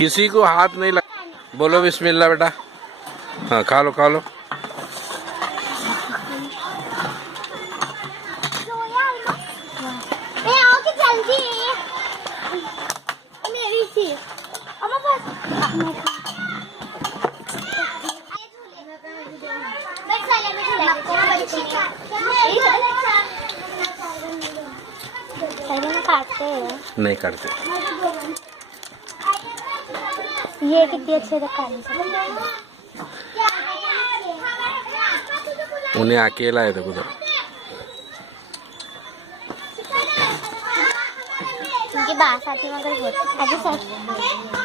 किसी को हाथ नहीं लग। बोलो बिस्मिल्लाह बेटा। हाँ खा लो खा लो। नहीं काटते। ये कितनी अच्छे दिखाई। उन्हें अकेला है देखो उधर। उनकी बात आती मगर बहुत